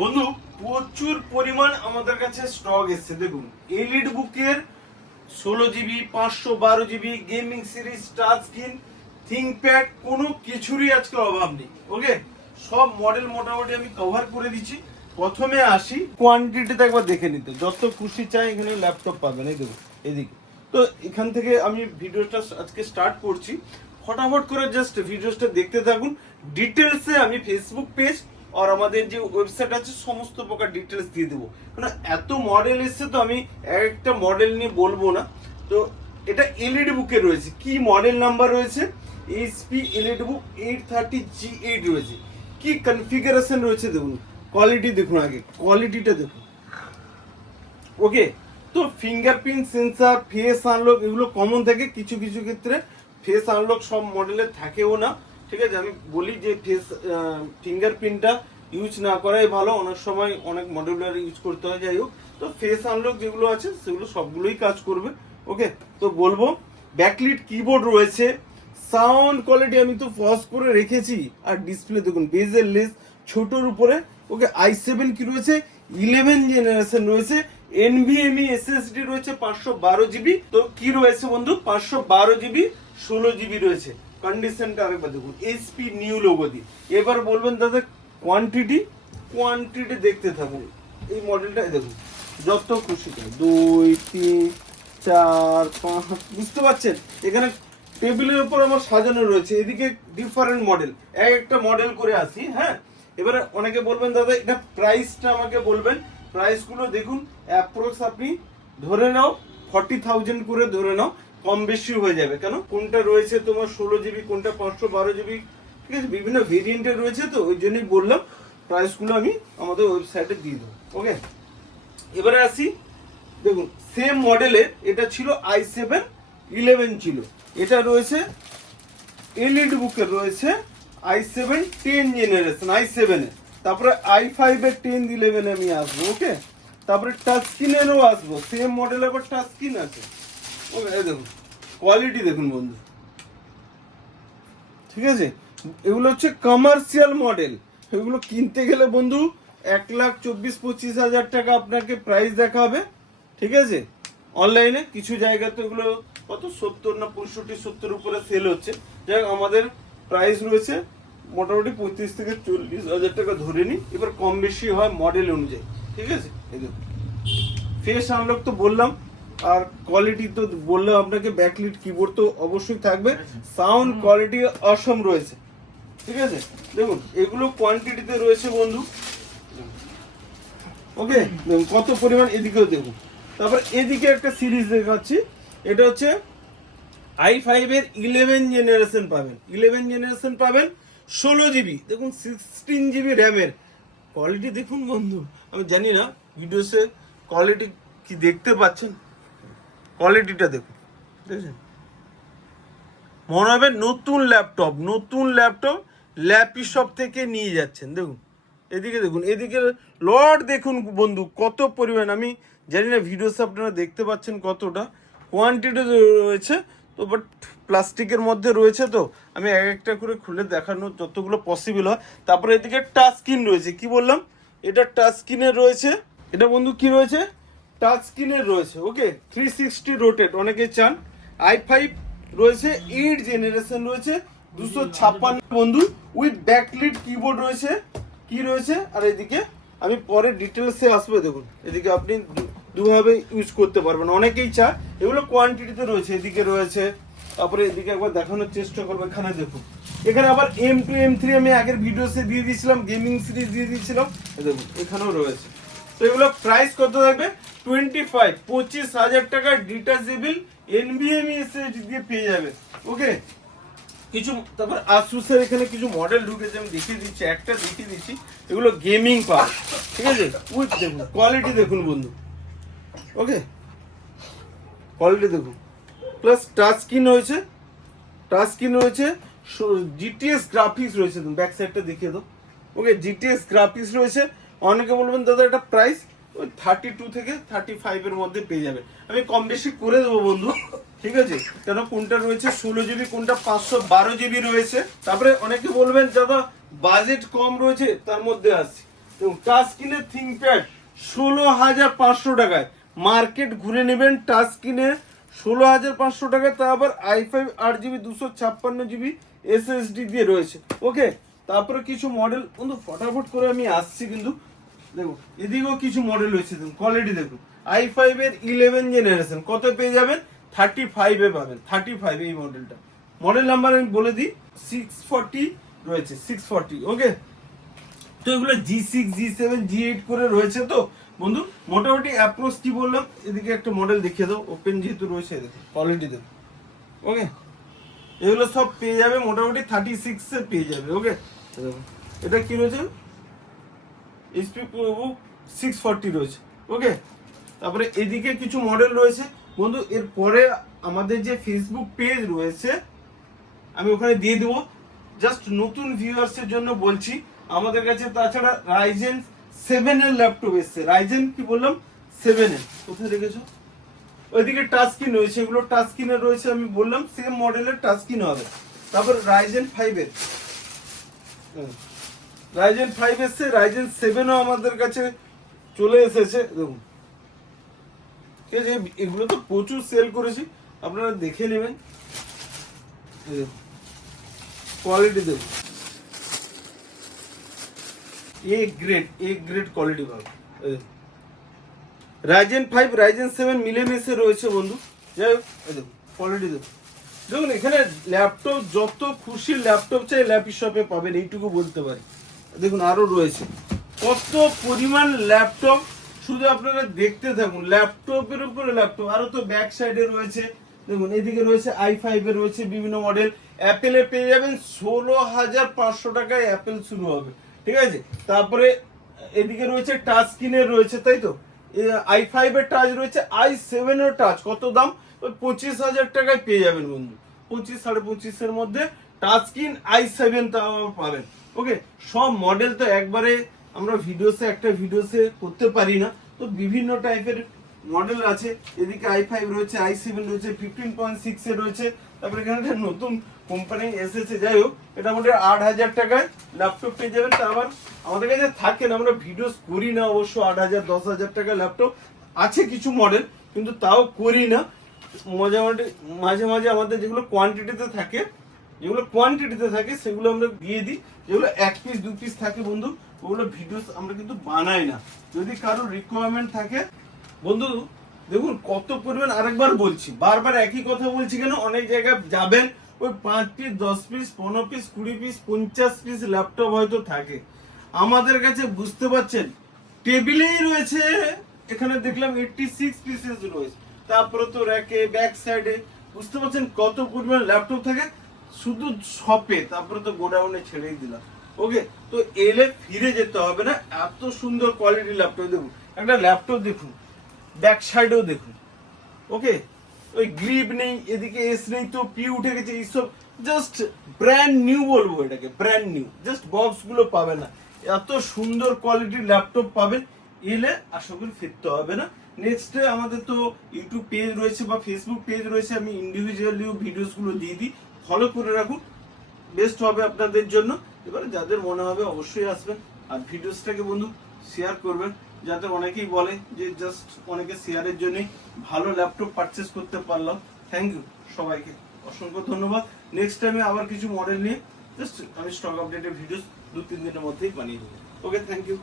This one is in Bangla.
বন্ধু, প্রচুর পরিমাণ আমাদের কাছে স্টক এসছে, দেখুন। এলিড বুকের ষোলো জিবি পাঁচশো বারো GB gaming series touch screen ThinkPad কোনো কিছুরই আজকে অভাব নেই ওকে সব মডেল মোটামুটি আমি কভার করে দিচ্ছি। প্রথমে আসি কোয়ান্টিটিতে একবার দেখে নিতে। যত খুশি চাই এখানে ল্যাপটপ পাবেন, এই দেখুন, এদিকে। তো এখান থেকে আমি ভিডিওটা আজকে স্টার্ট করছি। ফটাফট করে জাস্ট ভিডিওটা দেখতে থাকুন। ডিটেলসে আমি ফেসবুক পেজ আর আমাদের যে ওয়েবসাইট আছে, সমস্ত প্রকার ডিটেলস দিয়ে দেবো। কারণ এত মডেল এসছে তো আমি এক একটা মডেল নিয়ে বলব না। তো এটা এলইডি বুকে রয়েছে। কি মডেল নাম্বার রয়েছে? HP LED book eight thirty G eight রয়েছে। কি কনফিগারেশন রয়েছে দেখুন। কোয়ালিটি দেখুন আগে। কোয়ালিটিটা দেখুন। ওকে তো ফিঙ্গারপ্রিন্ট সেন্সার ফেস আনলক এগুলো কমন থাকে। কিছু কিছু ক্ষেত্রে ফেস আনলক সব মডেলে থাকেও না। ঠিক আছে, আমি বলি যে ফেস ফিঙ্গারপ্রিন্টটা ইউজ না করাই ভালো। অনেক সময় অনেক মডেলার ইউজ করতে হয়, যাই হোক। তো ফেস আনলক যেগুলো আছে, সেগুলো সবগুলোই কাজ করবে। ওকে তো বলব ব্যাকলিট কিবোর্ড রয়েছে। সাউন্ড কোয়ালিটি আমি তো ফস করে রেখেছি। আর ডিসপ্লে দেখুন বেজের লেস ছোটর উপরে। ওকে আই সেভেন কি রয়েছে? ইলেভেন জেনারেশন রয়েছে। এনভিএমই এসএসডি রয়েছে, পাঁচশো বারো জিবি তো কি রয়েছে বন্ধু? পাঁচশো বারো জিবি ষোলো জিবি রয়েছে। কন্ডিশনটা আরেকবার দেখুন এইচপি নিউ লোগো দিয়ে। এবার বলবেন দাদা কোয়ান্টিটি কোয়ান্টিটি দেখতে থাকুন। এই মডেলটা দেখুন, যত খুশি তাই দুই, তিন, চার, পাঁচ, বুঝতে পারছেন? এখানে টেবিলের উপর আমার সাজানো রয়েছে, এদিকে ডিফারেন্ট মডেল এক একটা মডেল করে আসি হ্যাঁ? এবারে অনেকে বলবেন, দাদা, এটা প্রাইসটা আমাকে বলবেন। প্রাইসগুলো দেখুন অ্যাপ্রক্স আপনি ধরে নাও ফর্টি থাউজেন্ড করে ধরে নাও। কম বেশি হয়ে যাবে। কেন? কোনটা রয়েছে তোমার ষোলো জিবি কোনটা পাঁচশো বারো জিবি ঠিক আছে, বিভিন্ন ভেরিয়েন্টের রয়েছে তো, ওই জন্যই বললাম প্রাইসগুলো আমি আমাদের ওয়েবসাইটে দিয়ে দেবো ওকে এবারে আসি, দেখুন সেম মডেলের এটা ছিল আই সেভেন ইলেভেন ছিল, এটা রয়েছে এলইডি বুকের রয়েছে I seven ten generation I সেভেনের তারপরে আই ফাইভের টেন ইলেভেনে আমি আসব ওকে তারপরে টাচ স্ক্রিনেরও আসব সেম মডেল আবার টাচ স্ক্রিন আছে। দেখুন কোয়ালিটি দেখুন বন্ধু। ঠিক আছে? এগুলো হচ্ছে কমার্শিয়াল মডেল এগুলো কিনতে গেলে বন্ধু, এক লাখ চব্বিশ, পঁচিশ হাজার টাকা আপনাকে প্রাইস দেখাবে। ঠিক আছে? অনলাইনে কিছু জায়গাতে এগুলো কত? সত্তর না পঁয়ষট্টি, সত্তর উপরে সেল হচ্ছে। যাই আমাদের প্রাইস রয়েছে মোটামুটি পঁয়ত্রিশ থেকে চল্লিশ হাজার টাকা ধরে নিই এবার কম বেশি হয় মডেল অনুযায়ী। ঠিক আছে? এই দেখুন। ফেস আনলক তো বললাম। আর কোয়ালিটি তো বললাম আপনাকে ব্যাকলিট কিবোর্ড তো অবশ্যই থাকবে। সাউন্ড কোয়ালিটি অসম রয়েছে। ঠিক আছে? দেখুন এগুলো কোয়ান্টিটিতে রয়েছে বন্ধু। ওকে? দেখুন কত পরিমাণ এদিকেও দেখুন। তারপর এদিকে একটা সিরিজ দেখাচ্ছি। এটা হচ্ছে আই ফাইভের ইলেভেন জেনারেশন পাবেন। ইলেভেন জেনারেশন পাবেন ষোলো জিবি দেখুন সিক্সটিন জিবি র্যামের কোয়ালিটি দেখুন বন্ধু। আমি জানি না ভিডিওসে কোয়ালিটি কি দেখতে পাচ্ছেন? কোয়ালিটিটা দেখুন, দেখছেন? মনে হবে নতুন ল্যাপটপ নতুন ল্যাপটপ ল্যাপি শপ থেকে নিয়ে যাচ্ছেন, দেখুন। এদিকে দেখুন, এদিকে লট দেখুন বন্ধু, কত পরিমাণ, আমি জানি না ভিডিওসে আপনারা দেখতে পাচ্ছেন কতটা। কোয়ান্টিটি রয়েছে, তো বাট প্লাস্টিকের মধ্যে রয়েছে তো। আমি এক একটা করে খুলে দেখানোর যতগুলো পসিবল হয়। তারপরে এদিকে টাচ স্ক্রিন রয়েছে, কি বললাম? এটা টাচ স্ক্রিনের রয়েছে। এটা বন্ধু কি রয়েছে? টাচ স্ক্রিনের রয়েছে ওকে থ্রি সিক্সটি রোটেট অনেকে চান। আই ফাইভ রয়েছে এইট জেনারেশন রয়েছে, দুশো ছাপ্পান্ন বন্ধু উইথ ব্যাকলিট কিবোর্ড রয়েছে। কি রয়েছে? আর এদিকে আমি পরে ডিটেলসে আসবে, দেখুন। এদিকে আপনি দুভাবে ইউজ করতে পারবেন, অনেকেই চায় এগুলো কোয়ান্টিটিতে রয়েছে, এদিকে রয়েছে। তারপরে এদিকে একবার দেখানোর চেষ্টা করব, এখানে দেখুন। এখানে আবার এম টু এম থ্রি আমি আগের ভিডিওসে দিয়ে দিয়েছিলাম গেমিং সিরিজ দিয়ে দিয়েছিলাম। দেখুন, এখানেও রয়েছে। তো এগুলো প্রাইস কত থাকবে? টোয়েন্টি ফাইভ পঁচিশ হাজার টাকার ডিটাচেবল এনবিএমই এসএসডি দিয়ে পেয়ে যাবে। ওকে কিছু, তারপর আসুসের এখানে কিছু মডেল ঢুকেছে, আমি দেখিয়ে দিচ্ছি, একটা দেখিয়ে দিচ্ছি। এগুলো গেমিং পাওয়ার ঠিক আছে? উইথ দেখুন কোয়ালিটি দেখুন বন্ধু। ওকে কোয়ালিটি দেখুন। প্লাস টাচ স্ক্রিন রয়েছে। টাচ স্ক্রিন রয়েছে। জিটিএস গ্রাফিক্স রয়েছে ব্যাক সাইডটা দেখিয়ে দাও। ওকে জিটিএস গ্রাফিক্স রয়েছে। অনেকে বলবেন, দাদা, এটা প্রাইস ওই থার্টি টু থেকে থার্টি ফাইভের মধ্যে পেয়ে যাবে। আমি কম বেশি করে দেবো বন্ধু, ঠিক আছে? কেন কোনটা রয়েছে? ষোলো জিবি কোনটা পাঁচশো বারো জিবি রয়েছে। তারপরে অনেকে বলবেন, দাদা বাজেট কম রয়েছে, তার মধ্যে আসছি টাচ কিনে থিঙ্কপ্যাড ষোলো হাজার পাঁচশো টাকায়। মার্কেট ঘুরে নেবেন টাচ কিনে ষোলো হাজার পাঁচশো টাকায়। তা আবার আই ফাইভ আট জিবি দুশো ছাপ্পান্ন জিবি এসএসডি দিয়ে রয়েছে। ওকে তারপরে কিছু মডেল বন্ধু, ফটাফট করে আমি আসছি কিন্তু। দেখুন, এদিকেও কিছু মডেল রয়েছে, দেখুন কোয়ালিটি দেখুন। আই ফাইভ এর ইলেভেন জেনারেশন কত পেয়ে যাবেন? থার্টি ফাইভে পাবেন থার্টি ফাইভ এই মডেলটা মডেল নাম্বার আমি বলে দিই সিক্স ফর্টি রয়েছে সিক্স ফর্টি ওকে তো এগুলো G six G seven G eight করে রয়েছে তো? বন্ধু, মোটামুটি অ্যাপ্রোচ কি বললাম? এদিকে একটা মডেল দেখিয়ে দাও ওপেন যেহেতু রয়েছে দেখো কোয়ালিটি দেখো ওকে এগুলো সব পেয়ে যাবে, মোটামুটি থার্টি সিক্সে পেয়ে যাবে ওকে এটা কি রয়েছে? এইচপি সিক্স ফর্টি রয়েছে ওকে তারপরে এদিকে কিছু মডেল রয়েছে। বন্ধু, এরপরে আমাদের যে ফেসবুক পেজ রয়েছে, আমি ওখানে দিয়ে দেবো। জাস্ট নতুন ভিউয়ার্সের জন্য বলছি, আমাদের কাছে তাছাড়া রাইজেন সেভেন এর ল্যাপটপ এসছে। রাইজেন কি বললাম? সেভেন এর। কোথায় দেখেছ? ওইদিকে টাচ স্ক্রিন রয়েছে। এগুলো টাচ স্ক্রিনে রয়েছে, আমি বললাম সেম মডেলের টাচ স্ক্রিন হবে। তারপর রাইজেন ফাইভ এর। রাইজেন ফাইভ এসছে রাইজেন সেভেনও আমাদের কাছে চলে এসেছে। দেখুন। ঠিক আছে এগুলো তো প্রচুর সেল করেছি। আপনারা দেখে নেবেন। কোয়ালিটি দেখুন। A grade A grade quality পাবে রাইজেন ফাইভ রাইজেন সেভেন মিলেমিশে রয়েছে বন্ধু। যাই হোক কোয়ালিটি দেখুন। দেখুন। এখানে ল্যাপটপ যত খুশি ল্যাপটপ চাই ল্যাপটপ শপে পাবেন, এইটুকু বলতে পারি। দেখুন, আরও রয়েছে। কত পরিমাণ ল্যাপটপ শুধু আপনারা দেখতে থাকুন ল্যাপটপের উপরে ল্যাপটপ আরও তো ব্যাক সাইডে রয়েছে। দেখুন, এদিকে রয়েছে আই ফাইভ রয়েছে বিভিন্ন মডেল অ্যাপেলে পেয়ে যাবেন ষোলো হাজার পাঁচশো টাকায় অ্যাপেল শুরু হবে। ঠিক আছে? তারপরে এদিকে রয়েছে টাচ স্ক্রিনের রয়েছে, তাই তো? আই ফাইভ এর টাচ রয়েছে আই সেভেন এর টাচ কত দাম? ওই পঁচিশ হাজার টাকায় পেয়ে যাবেন বন্ধু। পঁচিশ, সাড়ে পঁচিশের মধ্যে টাচ স্ক্রিন আই সেভেন তাও পাবেন। ওকে সব মডেল তো একবারে আমরা ভিডিওসে একটা ভিডিওসে করতে পারি না। তো বিভিন্ন টাইপের মডেল আছে। এদিকে আই ফাইভ রয়েছে আই সেভেন রয়েছে ফিফটিন পয়েন্ট সিক্স এ রয়েছে। তারপরে এখানে একটা নতুন কোম্পানি এসেছে। যাই হোক, এটা মোটামুটি আট হাজার টাকায় ল্যাপটপ পেয়ে যাবেন। তা আবার আমাদের কাছে থাকে না, আমরা ভিডিওস করি না অবশ্য। আট হাজার, দশ হাজার টাকা ল্যাপটপ আছে কিছু মডেল কিন্তু তাও করি না। মাঝে মাঝে মাঝে মাঝে আমাদের যেগুলো কোয়ান্টিটিতে থাকে যেগুলো কোয়ান্টিটিতে থাকে, সেগুলো আমরা দিয়ে দিই। যেগুলো এক পিস দু পিস থাকে বন্ধু, ওগুলো ভিডিওস আমরা কিন্তু বানাই না। যদি কারোর রিকোয়ারমেন্ট থাকে, বন্ধু, দেখুন কত পরিমাণ আরেকবার বলছি, বারবার একই কথা বলছি কেন? অনেক জায়গায় যাবেন, ওই পাঁচ পিস দশ পিস পনেরো পিস কুড়ি পিস পঞ্চাশ পিস ল্যাপটপ হয়তো থাকে। আমাদের কাছে বুঝতে পারছেন, টেবিলেই রয়েছে, এখানে দেখলাম এইটটি সিক্স পিসেস রয়েছে। তারপরে তো র্যাকে ব্যাক সাইডে বুঝতে পারছেন কত পরিমাণ ল্যাপটপ থাকে? শুধু শপে, তারপরে তো গোডাউনে ছেড়েই দিলাম। ওকে তো এলে ফিরে যেতে হবে না। এত সুন্দর কোয়ালিটি ল্যাপটপ দেখুন, একটা ল্যাপটপ দেখুন ব্যাক সাইডেও দেখুন। ওকে ওই গ্রিপ নেই, এদিকে এস নেই, তো পি উঠে গেছে, এইসব জাস্ট ব্র্যান্ড নিউ বলব এটাকে ব্র্যান্ড নিউ জাস্ট বক্সগুলো পাবে না। এত সুন্দর কোয়ালিটির ল্যাপটপ পাবেন, এলে আশা করি ফিরতে হবে না। নেক্সট আমাদের তো ইউটিউব পেজ রয়েছে বা ফেসবুক পেজ রয়েছে, আমি ইন্ডিভিজুয়ালিও ভিডিওসগুলো দিয়ে দিই। ফলো করে রাখুন। বেস্ট হবে আপনাদের জন্য। এবারে যাদের মনে হবে অবশ্যই আসবেন। আর ভিডিওসটাকে বন্ধু শেয়ার করবেন। যাতে অনেকেই বলে যে জাস্ট অনেকে শেয়ারের জন্যই ভালো ল্যাপটপ পারচেস করতে পারলাম। থ্যাংক ইউ সবাইকে। অসংখ্য ধন্যবাদ। নেক্সট টাইমে আবার কিছু মডেল নিয়ে জাস্ট আমি স্টক আপডেটের ভিডিওস দু তিন দিনের মধ্যেই বানিয়ে দেবো। Okay thank you